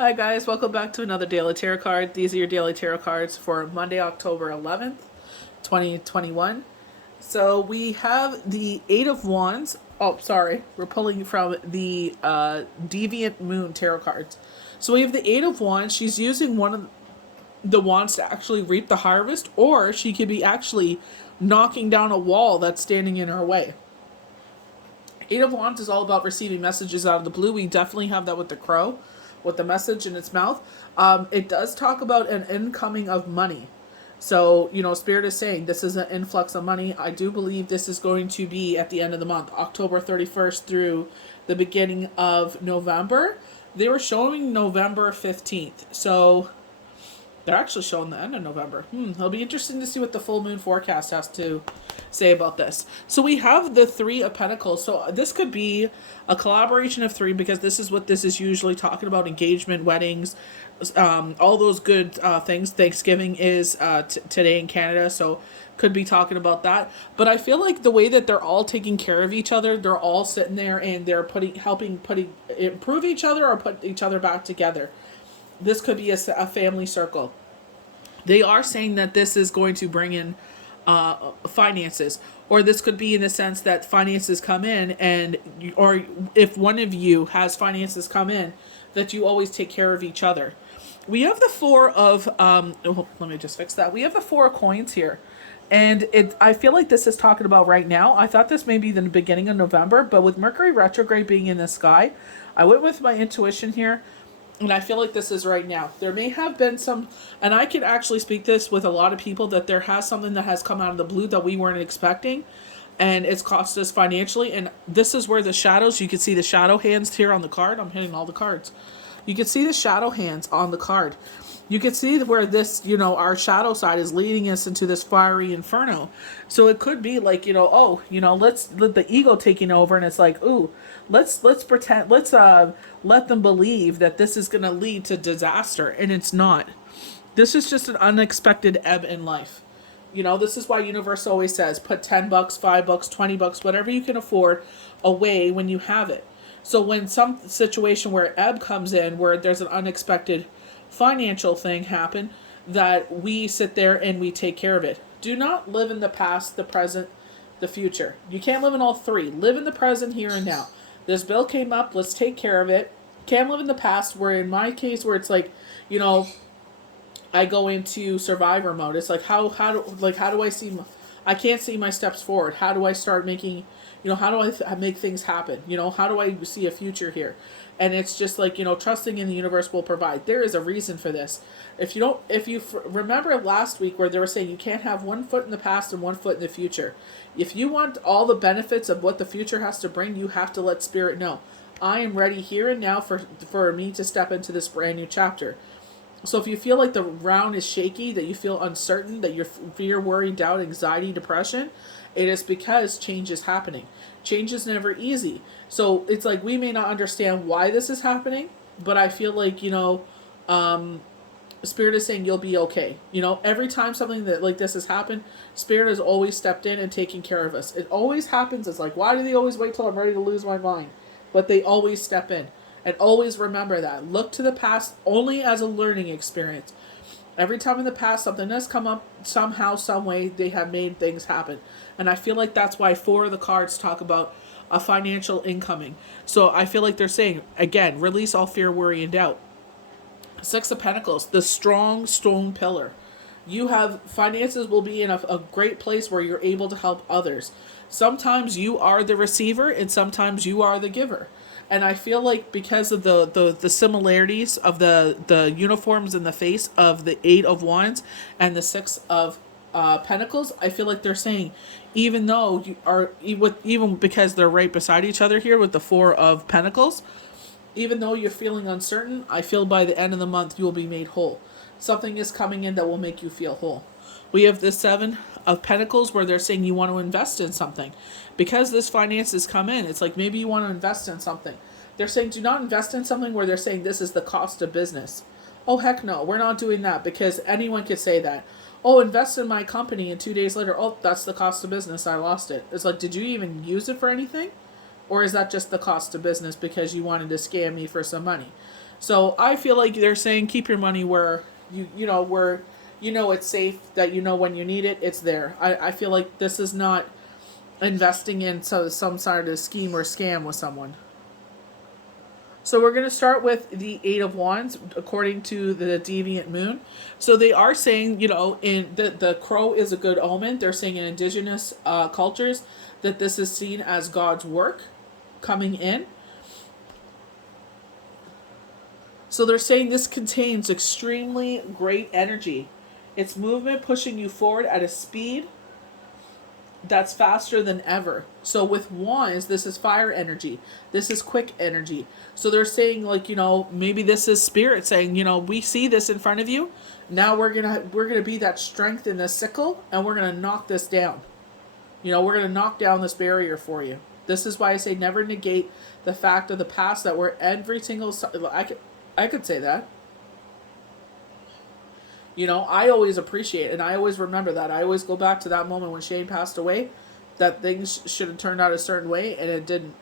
Hi guys, welcome back to another Daily Tarot card. These are your Daily Tarot cards for Monday, October 11th, 2021. So we have the Eight of Wands. Oh, sorry. We're pulling from the Deviant Moon Tarot cards. So we have the Eight of Wands. She's using one of the wands to actually reap the harvest, or she could be actually knocking down a wall that's standing in her way. Eight of Wands is all about receiving messages out of the blue. We definitely have that with the crow, with the message in its mouth. It does talk about an incoming of money. So, Spirit is saying this is an influx of money. I do believe this is going to be at the end of the month, October 31st through the beginning of November. They were showing November 15th. So, they're actually showing the end of November. It'll be interesting to see what the full moon forecast has to say about this. So we have the Three of Pentacles. So this could be a collaboration of three, because this is what this is usually talking about: engagement, weddings, all those good things. Thanksgiving is today in Canada, so could be talking about that. But I feel like the way that they're all taking care of each other, they're all sitting there and they're helping improve each other or put each other back together. This could be a family circle. They are saying that this is going to bring in finances, or this could be in the sense that finances come in, or if one of you has finances come in, that you always take care of each other. We have the Four of let me just fix that. We have the Four of Coins here. And I feel like this is talking about right now. I thought this may be the beginning of November, but with Mercury retrograde being in the sky, I went with my intuition here. And I feel like this is right now. There may have been some, and I can actually speak this with a lot of people, that there has something that has come out of the blue that we weren't expecting, and it's cost us financially. And this is where the shadows, you can see the shadow hands here on the card. I'm hitting all the cards. You can see the shadow hands on the card. You can see where this, our shadow side is leading us into this fiery inferno. So it could be like, let's let the ego taking over, and it's like, ooh, let's pretend, let them believe that this is going to lead to disaster, and it's not. This is just an unexpected ebb in life. This is why universe always says, put $10, $5, $20, whatever you can afford away when you have it. So when some situation where ebb comes in, where there's an unexpected financial thing happen, that we sit there and we take care of it. Do not live in the past, the present, the future. You can't live in all three. Live in the present, here and now. This bill came up, let's take care of it. Can't live in the past, where in my case, where it's like, I go into survivor mode. It's like, how do I see I can't see my steps forward. How do I start making, how do I make things happen? How do I see a future here? And it's just like, trusting in the universe will provide. There is a reason for this. If you remember last week where they were saying you can't have one foot in the past and one foot in the future. If you want all the benefits of what the future has to bring, you have to let Spirit know. I am ready here and now for me to step into this brand new chapter. So if you feel like the ground is shaky, that you feel uncertain, that you're fear, worry, doubt, anxiety, depression, it is because change is happening. Change is never easy. So it's like we may not understand why this is happening, but I feel like, Spirit is saying you'll be okay. Every time something that like this has happened, Spirit has always stepped in and taken care of us. It always happens. It's like, why do they always wait till I'm ready to lose my mind? But they always step in. And always remember that. Look to the past only as a learning experience. Every time in the past something has come up, somehow, some way, they have made things happen. And I feel like that's why four of the cards talk about a financial incoming. So I feel like they're saying, again, release all fear, worry, and doubt. Six of Pentacles, the strong stone pillar. You have finances will be in a great place where you're able to help others. Sometimes you are the receiver and sometimes you are the giver. And I feel like because of the similarities of the uniforms and the face of the Eight of Wands and the Six of Pentacles, I feel like they're saying, even though you are, even because they're right beside each other here with the Four of Pentacles, even though you're feeling uncertain, I feel by the end of the month you will be made whole. Something is coming in that will make you feel whole. We have the Seven of Pentacles where they're saying you want to invest in something. Because this finance has come in, it's like maybe you want to invest in something. They're saying do not invest in something where they're saying this is the cost of business. Oh, heck no, we're not doing that, because anyone could say that. Oh, invest in my company, and 2 days later, oh, that's the cost of business, I lost it. It's like, did you even use it for anything? Or is that just the cost of business because you wanted to scam me for some money? So I feel like they're saying keep your money where where it's safe, that when you need it, it's there. I feel like this is not investing in some sort of scheme or scam with someone. So we're going to start with the Eight of Wands, according to the Deviant Moon. So they are saying, in the crow is a good omen. They're saying in indigenous cultures that this is seen as God's work coming in. So they're saying this contains extremely great energy. It's movement pushing you forward at a speed that's faster than ever. So with wands, this is fire energy. This is quick energy. So they're saying, like, maybe this is spirit saying, we see this in front of you. Now we're gonna be that strength in the sickle, and we're gonna knock this down. We're gonna knock down this barrier for you. This is why I say never negate the fact of the past, that we're every single. I could say that. I always appreciate, and I always remember that. I always go back to that moment when Shane passed away, that things should have turned out a certain way, and it didn't.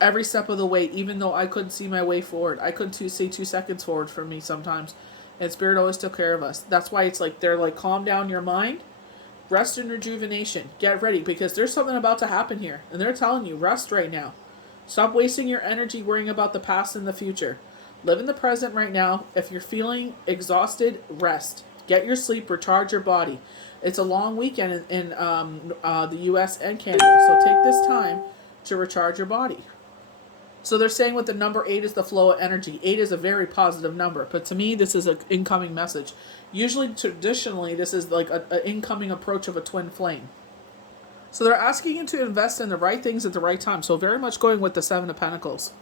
Every step of the way, even though I couldn't see my way forward, I couldn't see 2 seconds forward for me sometimes, and Spirit always took care of us. That's why it's like, they're like, calm down your mind, rest and rejuvenation, get ready, because there's something about to happen here, and they're telling you, rest right now. Stop wasting your energy worrying about the past and the future. Live in the present right now. If you're feeling exhausted, rest. Get your sleep, recharge your body. It's a long weekend in the U.S. and Canada, so take this time to recharge your body. So they're saying with the number 8 is the flow of energy. 8 is a very positive number, but to me, this is an incoming message. Usually, traditionally, this is like an incoming approach of a twin flame. So they're asking you to invest in the right things at the right time. So very much going with the 7 of Pentacles.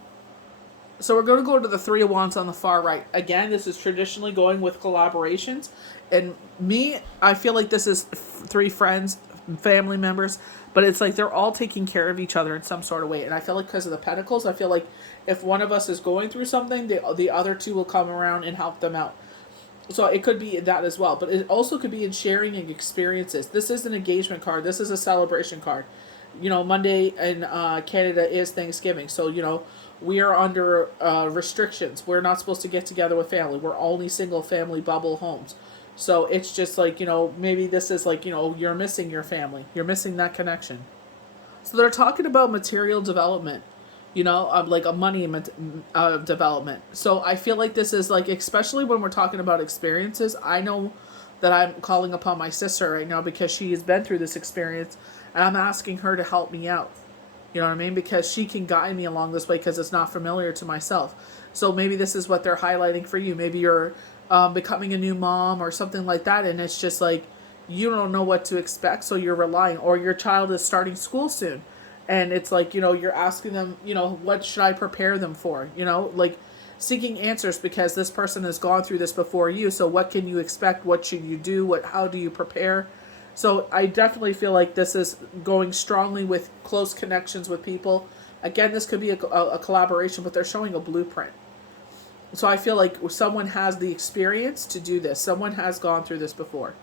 So we're going to go to the 3 of Wands on the far right. Again, this is traditionally going with collaborations. And me, I feel like this is 3 friends, family members, but it's like they're all taking care of each other in some sort of way. And I feel like because of the Pentacles, I feel like if one of us is going through something, the other 2 will come around and help them out. So it could be that as well. But it also could be in sharing experiences. This is an engagement card. This is a celebration card. Monday in Canada is Thanksgiving. So, we are under restrictions. We're not supposed to get together with family. We're only single family bubble homes. So it's just like, maybe this is like, you're missing your family. You're missing that connection. So they're talking about material development, like a money development. So I feel like this is like, especially when we're talking about experiences, I know that I'm calling upon my sister right now because she has been through this experience, and I'm asking her to help me out. You know what I mean? Because she can guide me along this way because it's not familiar to myself. So maybe this is what they're highlighting for you. Maybe you're becoming a new mom or something like that, and it's just like you don't know what to expect, so you're relying. Or your child is starting school soon, and it's like, you're asking them, what should I prepare them for? Like seeking answers because this person has gone through this before you. So what can you expect? What should you do? How do you prepare? So I definitely feel like this is going strongly with close connections with people. Again, this could be a collaboration, but they're showing a blueprint. So I feel like someone has the experience to do this. Someone has gone through this before.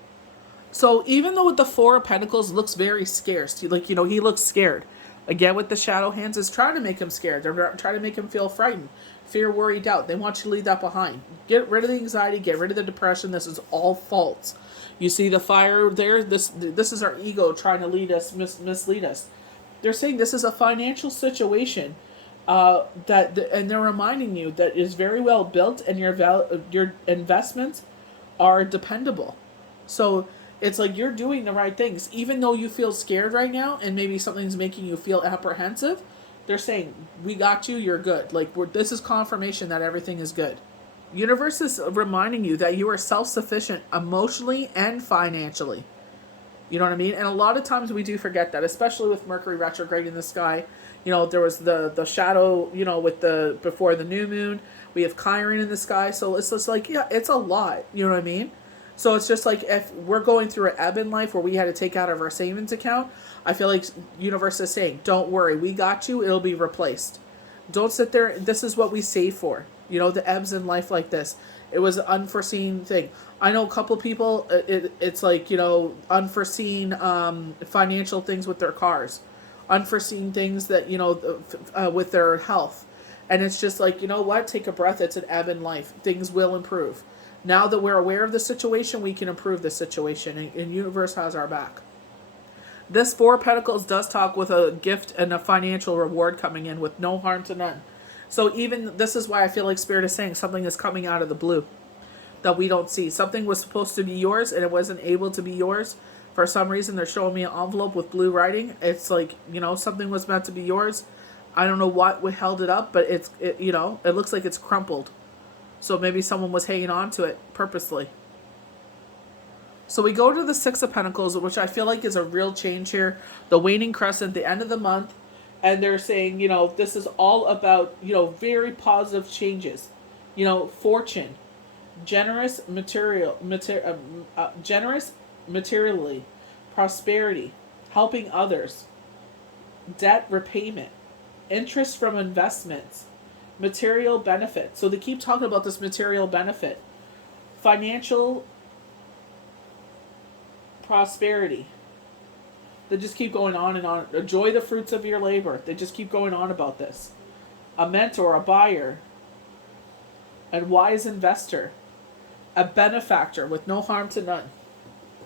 So even though with the 4 of Pentacles looks very scarce, he looks scared. Again, with the shadow hands, is trying to make him scared. They're trying to make him feel frightened. Fear, worry, doubt. They want you to leave that behind. Get rid of the anxiety. Get rid of the depression. This is all false. You see the fire there? This is our ego trying to lead us, mislead us. They're saying this is a financial situation and they're reminding you that is very well built, and your investments are dependable. So it's like you're doing the right things. Even though you feel scared right now and maybe something's making you feel apprehensive, they're saying, we got you, you're good. Like this is confirmation that everything is good. Universe is reminding you that you are self-sufficient emotionally and financially. You know what I mean? And a lot of times we do forget that, especially with Mercury retrograde in the sky. There was the shadow, with before the new moon. We have Chiron in the sky. So it's just like, yeah, it's a lot. You know what I mean? So it's just like if we're going through an ebb in life where we had to take out of our savings account, I feel like universe is saying, don't worry, we got you, it'll be replaced. Don't sit there. This is what we save for. The ebbs in life like this. It was an unforeseen thing. I know a couple people, it's like, unforeseen financial things with their cars. Unforeseen things that, with their health. And it's just like, you know what? Take a breath. It's an ebb in life. Things will improve. Now that we're aware of the situation, we can improve the situation. And universe has our back. This Four of Pentacles does talk with a gift and a financial reward coming in with no harm to none. So even this is why I feel like Spirit is saying something is coming out of the blue that we don't see. Something was supposed to be yours and it wasn't able to be yours. For some reason, they're showing me an envelope with blue writing. It's like, you know, something was meant to be yours. I don't know what held it up, but it looks like it's crumpled. So maybe someone was hanging on to it purposely. So we go to the Six of Pentacles, which I feel like is a real change here. The waning crescent, the end of the month. And they're saying, you know, this is all about, you know, very positive changes. You know, fortune, generous materially, prosperity, helping others, debt repayment, interest from investments, material benefit. So they keep talking about this material benefit, financial prosperity. They just keep going on and on. Enjoy the fruits of your labor. They just keep going on about this. A mentor, a buyer, a wise investor, a benefactor with no harm to none.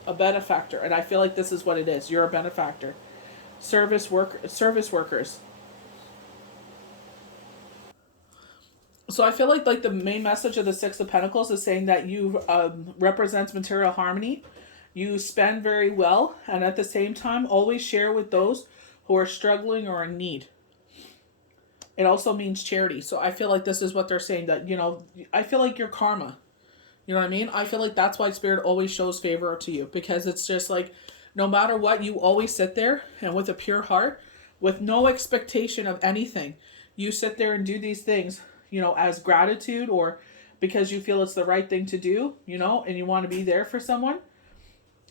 A benefactor. And I feel like this is what it is. You're a benefactor. Service workers. So I feel like the main message of the Six of Pentacles is saying that you represent material harmony. You spend very well, and at the same time, always share with those who are struggling or in need. It also means charity. So I feel like this is what they're saying, that, you know, I feel like your karma. You know what I mean? I feel like that's why Spirit always shows favor to you, because it's just like, no matter what, you always sit there and with a pure heart, with no expectation of anything, you sit there and do these things, you know, as gratitude or because you feel it's the right thing to do, you know, and you want to be there for someone.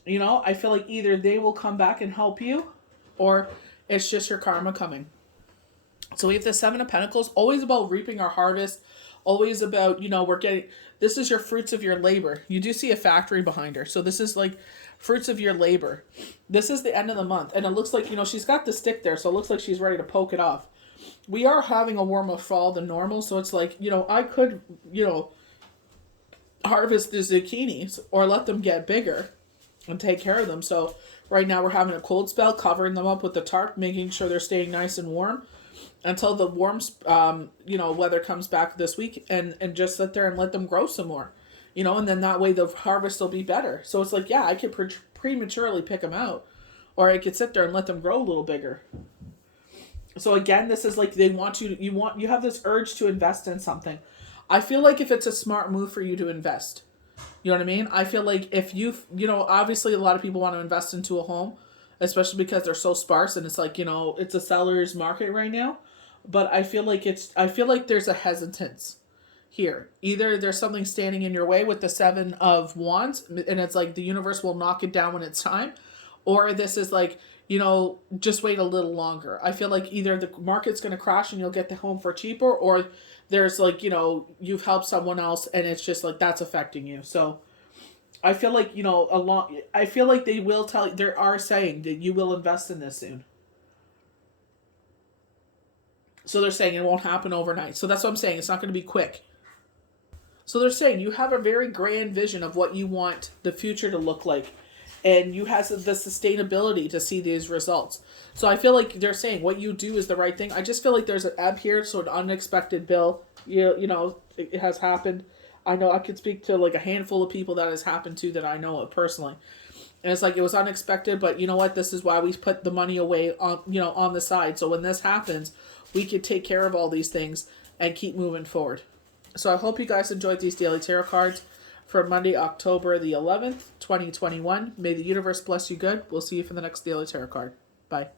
You know, I feel like either they will come back and help you or it's just your karma coming. So we have the Seven of Pentacles, always about reaping our harvest, always about, you know, this is your fruits of your labor. You do see a factory behind her. So this is like fruits of your labor. This is the end of the month. And it looks like, you know, she's got the stick there. So it looks like she's ready to poke it off. We are having a warmer fall than normal. So it's like, you know, I could, you know, harvest the zucchinis or let them get bigger and take care of them. So right now we're having a cold spell, covering them up with the tarp, making sure they're staying nice and warm until the warm, weather comes back this week, and just sit there and let them grow some more, you know, and then that way the harvest will be better. So it's like, yeah, I could prematurely pick them out, or I could sit there and let them grow a little bigger. So again, this is like you have this urge to invest in something. I feel like if it's a smart move for you to invest, you know what I mean? I feel like if obviously a lot of people want to invest into a home, especially because they're so sparse and it's like, you know, it's a seller's market right now. But I feel like there's a hesitance here. Either there's something standing in your way with the Seven of Wands and it's like the universe will knock it down when it's time, or this is like, you know, just wait a little longer. I feel like either the market's going to crash and you'll get the home for cheaper, or there's like, you know, you've helped someone else and it's just like that's affecting you. So I feel like, you know, I feel like they are saying that you will invest in this soon. So they're saying it won't happen overnight. So that's what I'm saying. It's not going to be quick. So they're saying you have a very grand vision of what you want the future to look like. And you have the sustainability to see these results. So I feel like they're saying what you do is the right thing. I just feel like there's an ebb here, so an unexpected bill. You know, it has happened. I know I could speak to like a handful of people that has happened to that I know of personally. And it's like it was unexpected, but you know what? This is why we put the money away on the side. So when this happens, we could take care of all these things and keep moving forward. So I hope you guys enjoyed these daily tarot cards for Monday, October the 11th, 2021. May the universe bless you good. We'll see you for the next daily tarot card. Bye.